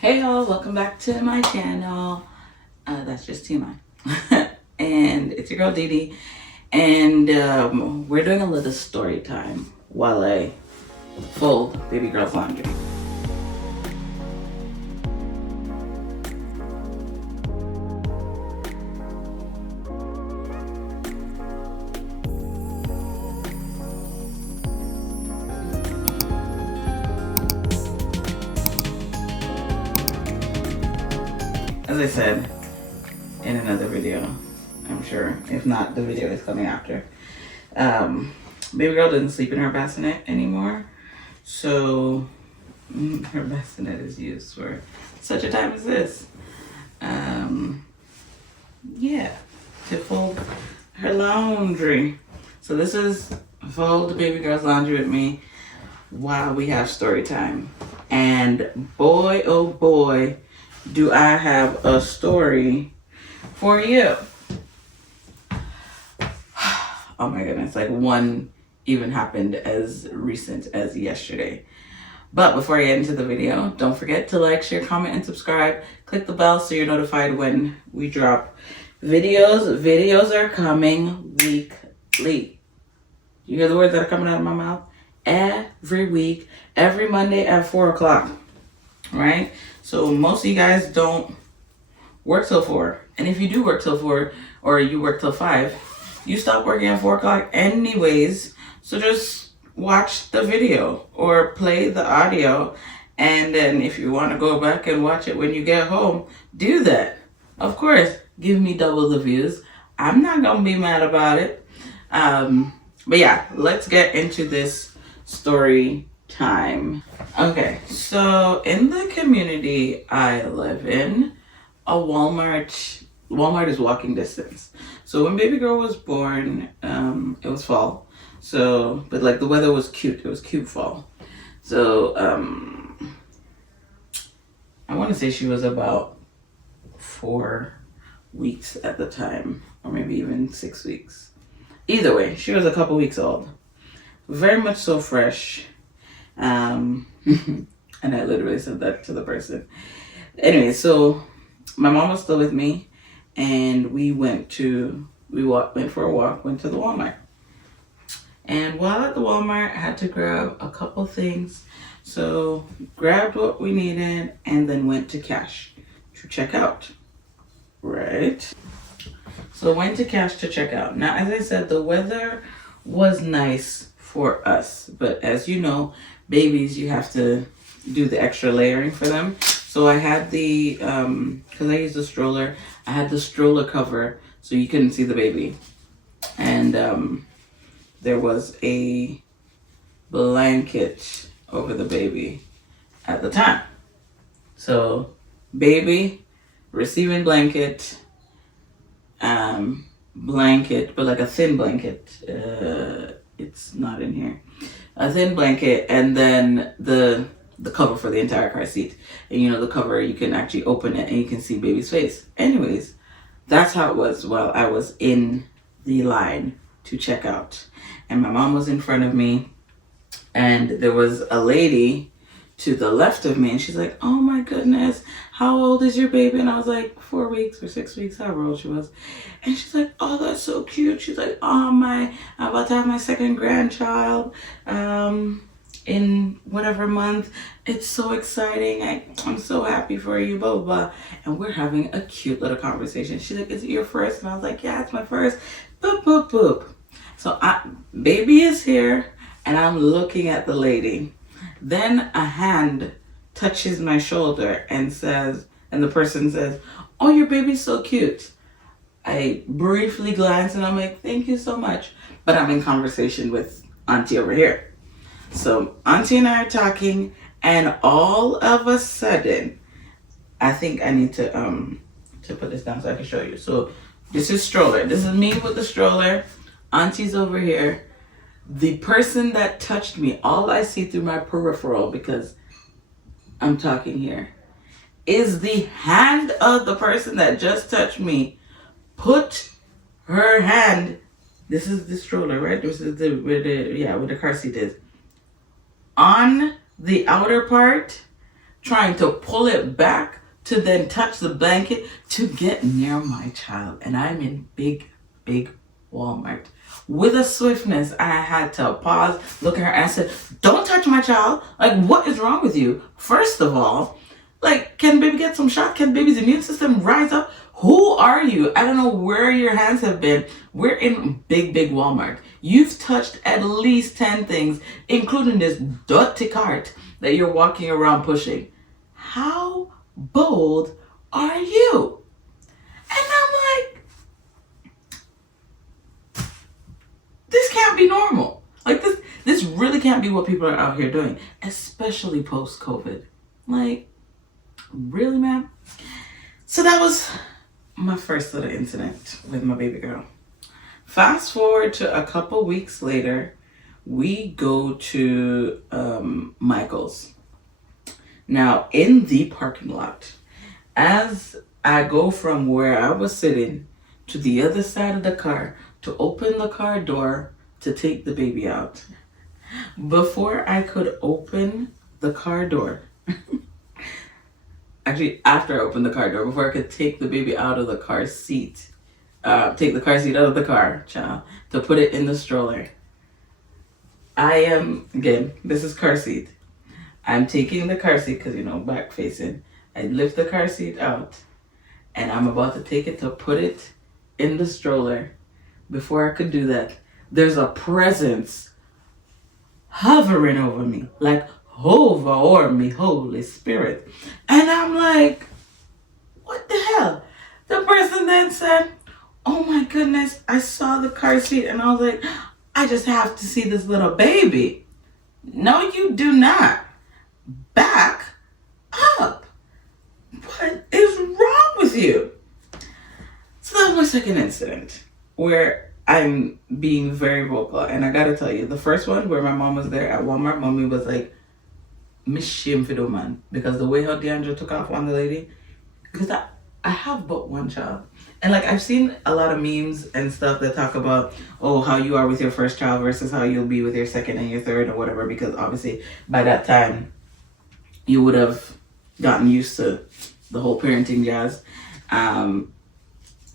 Hey y'all, welcome back to my channel. That's Just TMI. And it's your girl Dee, and we're doing a little story time while I fold baby girl's laundry. As I said in another video, I'm sure, if not, the video is coming after. Baby girl didn't sleep in her bassinet anymore, so her bassinet is used for such a time as this. Yeah, to fold her laundry. So this is fold the baby girl's laundry with me while we have story time. And boy, oh boy, do I have a story for you. Oh my goodness, like one even happened as recent as yesterday. But before I get into the video, don't forget to like, share, comment, and subscribe. Click the bell so you're notified when we drop videos. Videos are coming weekly. You hear the words that are coming out of my mouth? Every week, every Monday at 4 o'clock, right? So most of you guys don't work till 4. And if you do work till 4 or you work till 5, you stop working at 4 o'clock anyways. So just watch the video or play the audio. And then if you want to go back and watch it when you get home, do that. Of course, give me double the views. I'm not going to be mad about it. But yeah, let's get into this story time. Okay, so in the community I live in, a Walmart is walking distance. So when baby girl was born, it was fall. So, but like the weather was cute. It was cute fall. So, I want to say she was about 4 weeks at the time, or maybe even 6 weeks. Either way, she was a couple weeks old. Very much so fresh. And I literally said that to the person. Anyway, so my mom was still with me, and we went for a walk, went to the Walmart. And while at the Walmart, I had to grab a couple things. So grabbed what we needed and then went to cash to check out, right? So went to cash to check out. Now, as I said, the weather was nice for us, but as you know, babies, you have to do the extra layering for them. So I had the, because I used a stroller, I had the stroller cover so you couldn't see the baby. And there was a blanket over the baby at the time. So baby, receiving blanket, but like a thin blanket. It's not in here. A thin blanket, and then the cover for the entire car seat. And you know, the cover, you can actually open it and you can see baby's face. Anyways, that's how it was while I was in the line to check out. And my mom was in front of me, and there was a lady to the left of me, and she's like, oh my goodness, how old is your baby? And I was like, 4 weeks or 6 weeks, however old she was. And she's like, oh, that's so cute. She's like, oh, I'm about to have my second grandchild in whatever month. It's so exciting. I'm so happy for you, blah, blah, blah. And we're having a cute little conversation. She's like, is it your first? And I was like, yeah, it's my first. Boop, boop, boop. So baby is here, and I'm looking at the lady. Then a hand touches my shoulder and the person says, oh, your baby's so cute. I briefly glance and I'm like, thank you so much. But I'm in conversation with Auntie over here. So Auntie and I are talking, and all of a sudden, I think I need to put this down so I can show you. So this is stroller. This is me with the stroller. Auntie's over here. The person that touched me, all I see through my peripheral, because I'm talking here, is the hand of the person that just touched me. Put her hand, this is the stroller, right? This is where the car seat is, on the outer part, trying to pull it back to then touch the blanket to get near my child. And I'm in big, big Walmart. With a swiftness, I had to pause, look at her and said, don't touch my child. Like, what is wrong with you? First of all, like, can baby get some shot? Can baby's immune system rise up? Who are you? I don't know where your hands have been. We're in big, big Walmart. You've touched at least 10 things, including this dirty cart that you're walking around pushing. How bold are you? And I'm like, this can't be normal. Like, this really can't be what people are out here doing, especially post-COVID. Like, really, man? So that was my first little incident with my baby girl. Fast forward to a couple weeks later, we go to Michael's. Now, in the parking lot, as I go from where I was sitting to the other side of the car to open the car door to take the baby out, before I could open the car door, actually after I opened the car door, before I could take the baby out of the car seat, take the car seat out of the car, child, to put it in the stroller, I am, again, this is car seat. I'm taking the car seat because, back facing. I lift the car seat out and I'm about to take it to put it in the stroller. Before I could do that, there's a presence hovering over me, like, hover o'er me, Holy Spirit. And I'm like, what the hell? The person then said, oh my goodness, I saw the car seat and I was like, I just have to see this little baby. No, you do not. Back up. What is wrong with you? So that was my second incident where I'm being very vocal. And I gotta tell you, the first one where my mom was there at Walmart, mommy was like, Miss Shame for the man. Because the way how DeAndre took off on the lady, because I have but one child. And like, I've seen a lot of memes and stuff that talk about, oh, how you are with your first child versus how you'll be with your second and your third or whatever. Because obviously by that time, you would have gotten used to the whole parenting jazz.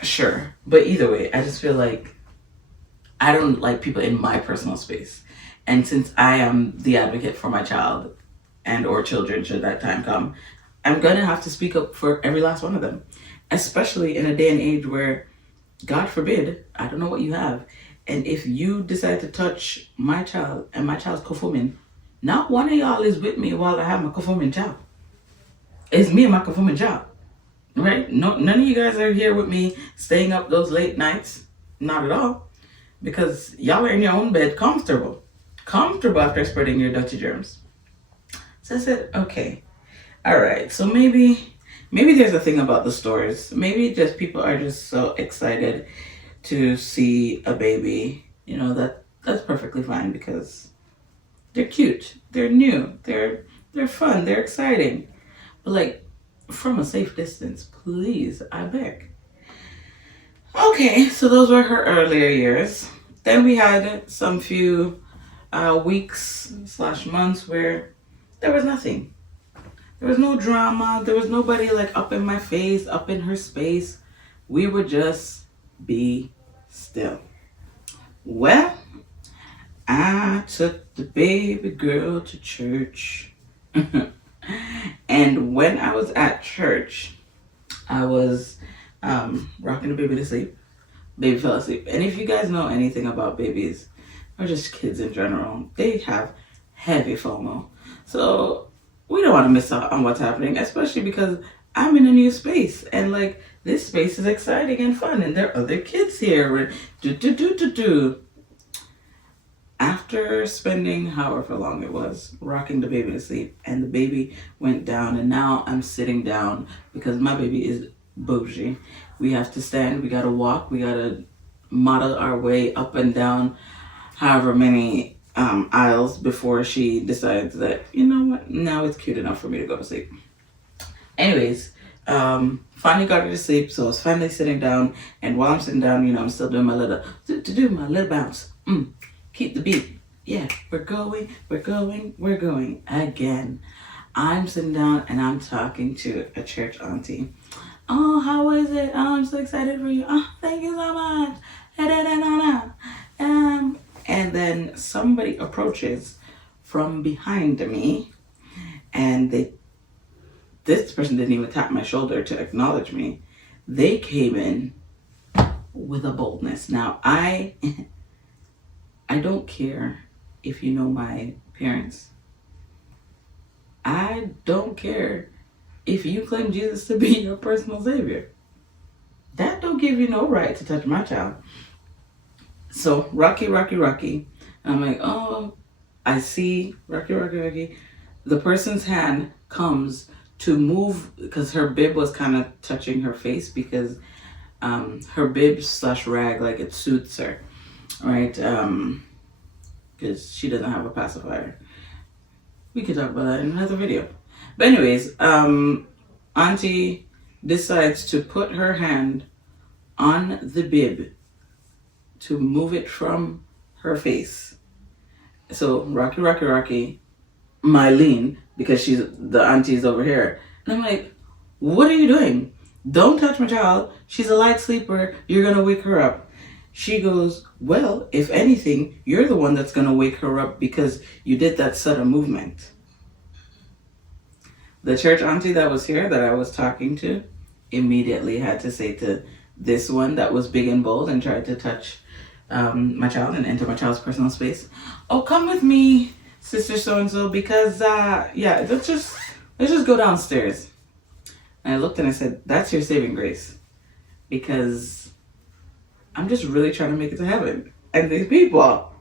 Sure. But either way, I just feel like I don't like people in my personal space. And since I am the advocate for my child and or children, should that time come, I'm going to have to speak up for every last one of them. Especially in a day and age where, God forbid, I don't know what you have. And if you decide to touch my child and my child's kofuming, not one of y'all is with me while I have my kofuming child. It's me and my kofuming child. Right? No, none of you guys are here with me staying up those late nights. Not at all. Because y'all are in your own bed comfortable. Comfortable after spreading your dirty germs. So I said, okay. All right. So maybe there's a thing about the stores. Maybe just people are just so excited to see a baby. That's perfectly fine because they're cute, they're new, they're fun, they're exciting. But like, from a safe distance, please, I beg. Okay, so those were her earlier years. Then we had some few weeks/months where there was nothing. There was no drama. There was nobody like up in my face, up in her space. We would just be still. Well, I took the baby girl to church. And when I was at church, I was rocking the baby to sleep. Baby fell asleep. And if you guys know anything about babies, or just kids in general, they have heavy FOMO. So we don't want to miss out on what's happening, especially because I'm in a new space. And like, this space is exciting and fun. And there are other kids here. After spending however long it was rocking the baby to sleep, and the baby went down, and now I'm sitting down because my baby is bougie. We have to stand, we gotta walk, we gotta model our way up and down however many aisles before she decides that, you know what, now it's cute enough for me to go to sleep. Anyways, finally got her to sleep, so I was finally sitting down, and while I'm sitting down, I'm still doing my little bounce. Keep the beat. Yeah, we're going again. I'm sitting down and I'm talking to a church auntie. Oh, how is it? Oh, I'm so excited for you. Oh, thank you so much. And then somebody approaches from behind me, and this person didn't even tap my shoulder to acknowledge me. They came in with a boldness. Now, I don't care if you know my parents. I don't care if you claim Jesus to be your personal savior. That don't give you no right to touch my child. So, Rocky. And I'm like, oh, I see Rocky. The person's hand comes to move because her bib was kind of touching her face because her bib / rag, like it suits her, right? Because she doesn't have a pacifier. We could talk about that in another video. But anyways, auntie decides to put her hand on the bib to move it from her face. So Rocky, Mylene, because the auntie's over here. And I'm like, what are you doing? Don't touch my child. She's a light sleeper. You're gonna wake her up. She goes, well, if anything, you're the one that's gonna wake her up because you did that sudden movement. The church auntie that was here that I was talking to immediately had to say to this one that was big and bold and tried to touch my child and enter my child's personal space. Oh, come with me, sister so-and-so, because let's just go downstairs. And I looked and I said, that's your saving grace, because I'm just really trying to make it to heaven. And these people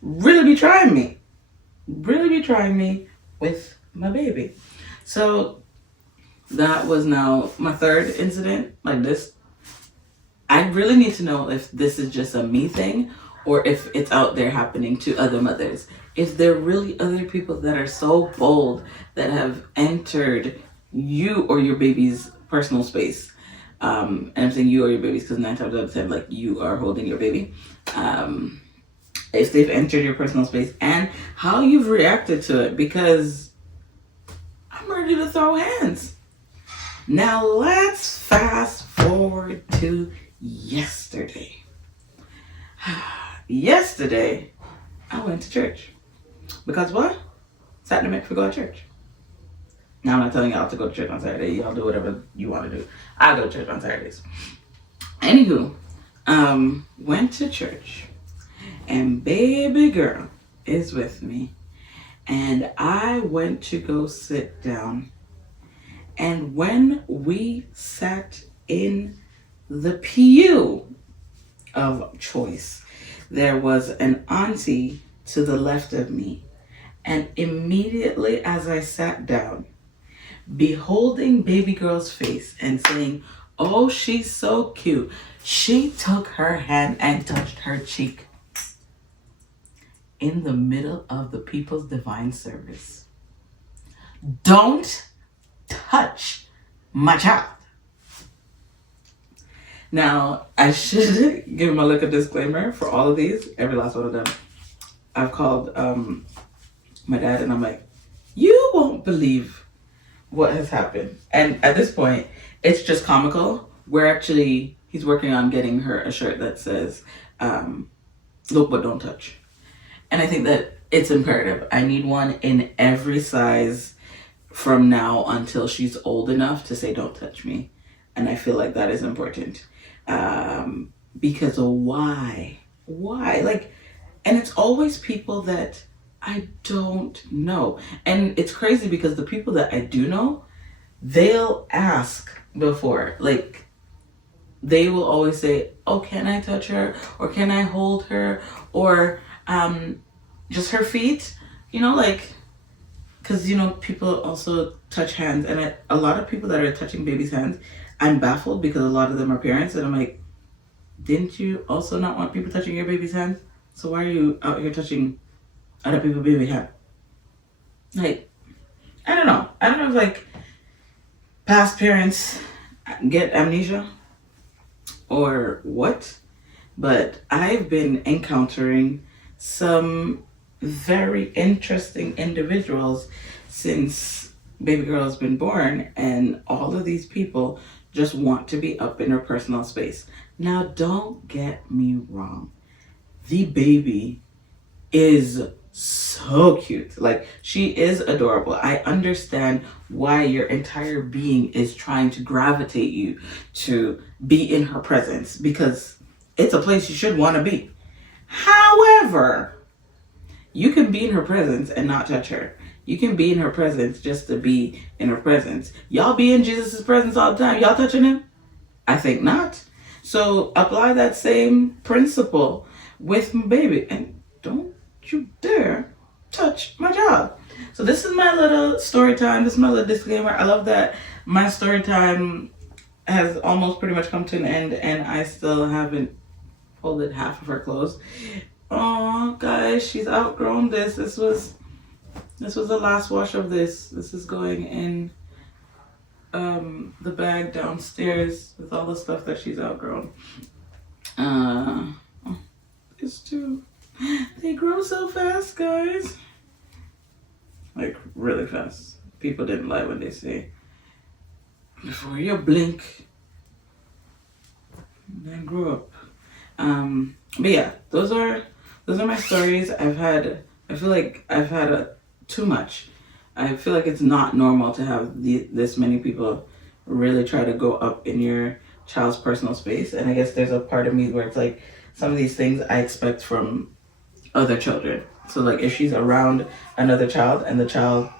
really be trying me with my baby. So that was now my third incident like this. I really need to know if this is just a me thing or if it's out there happening to other mothers. If there are really other people that are so bold that have entered you or your baby's personal space. And I'm saying you or your baby's because 9 times out of 10, like, you are holding your baby. If they've entered your personal space and how you've reacted to it, because I'm ready to throw hands. Now let's fast forward to yesterday. Yesterday, I went to church. Because what? Saturday meant for go to church. Now I'm not telling y'all to go to church on Saturday. Y'all do whatever you want to do. I go to church on Saturdays. Anywho, went to church. And baby girl is with me. And I went to go sit down. And when we sat in the pew of choice, there was an auntie to the left of me. And immediately as I sat down, beholding baby girl's face and saying, oh, she's so cute, she took her hand and touched her cheek in the middle of the People's Divine Service. Don't touch my child. Now, I should give him a little disclaimer for all of these, every last one of them. I've called my dad and I'm like, you won't believe what has happened. And at this point, it's just comical. He's working on getting her a shirt that says, look but don't touch. And I think that it's imperative. I need one in every size from now until she's old enough to say, don't touch me. And I feel like that is important. Because why? Like, and it's always people that I don't know. And it's crazy because the people that I do know, they'll ask before. Like, they will always say, oh, can I touch her? Or can I hold her? Or just her feet? You know, like, because, you know, people also touch hands. And a lot of people that are touching babies' hands, I'm baffled because a lot of them are parents. And I'm like, didn't you also not want people touching your baby's hands? So why are you out here touching other people's baby hand? Like, I don't know if, like, past parents get amnesia or what, but I've been encountering some very interesting individuals since baby girl has been born, and all of these people just want to be up in her personal space. Now, don't get me wrong. The baby is so cute. Like, she is adorable. I understand why your entire being is trying to gravitate you to be in her presence, because it's a place you should want to be. However, you can be in her presence and not touch her. You can be in her presence just to be in her presence. Y'all be in Jesus' presence all the time. Y'all touching him? I think not. So apply that same principle with my baby, and don't you dare touch my child. So this is my little story time. This is my little disclaimer. I love that my story time has almost pretty much come to an end, and I still haven't folded half of her clothes. Oh, guys, she's outgrown this. This was the last wash of this. This is going in the bag downstairs with all the stuff that she's outgrown. It's too. They grow so fast, guys. Like, really fast. People didn't lie when they say, before you blink, then grow up. But yeah, those are my stories. I feel like I've had too much. I feel like it's not normal to have this many people really try to go up in your child's personal space. And I guess there's a part of me where it's like, some of these things I expect from other children. So like, if she's around another child and the child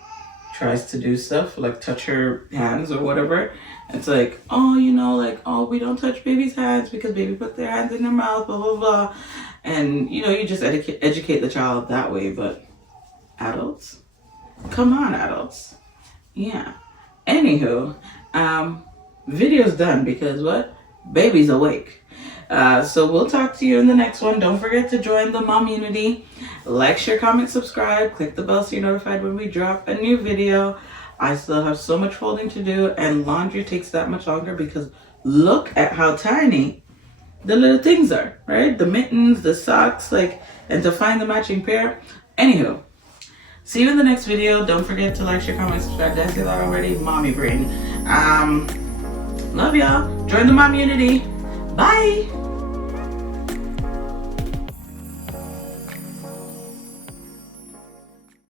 tries to do stuff like touch her hands or whatever, it's like, oh, you know, like, oh, we don't touch baby's hands because baby put their hands in their mouth, blah blah blah. And you know, you just educate the child that way. But adults, come on, adults. Yeah. Anywho, video's done because what? Baby's awake. So we'll talk to you in the next one. Don't forget to join the MOMMUNITY. Like, share, comment, subscribe. Click the bell so you're notified when we drop a new video. I still have so much folding to do, and laundry takes that much longer because look at how tiny the little things are, right? The mittens, the socks, like, and to find the matching pair. Anywho, see you in the next video. Don't forget to like, share, comment, subscribe. Did I say that already? Mommy brain. Love y'all. Join the MOMMUNITY. Bye.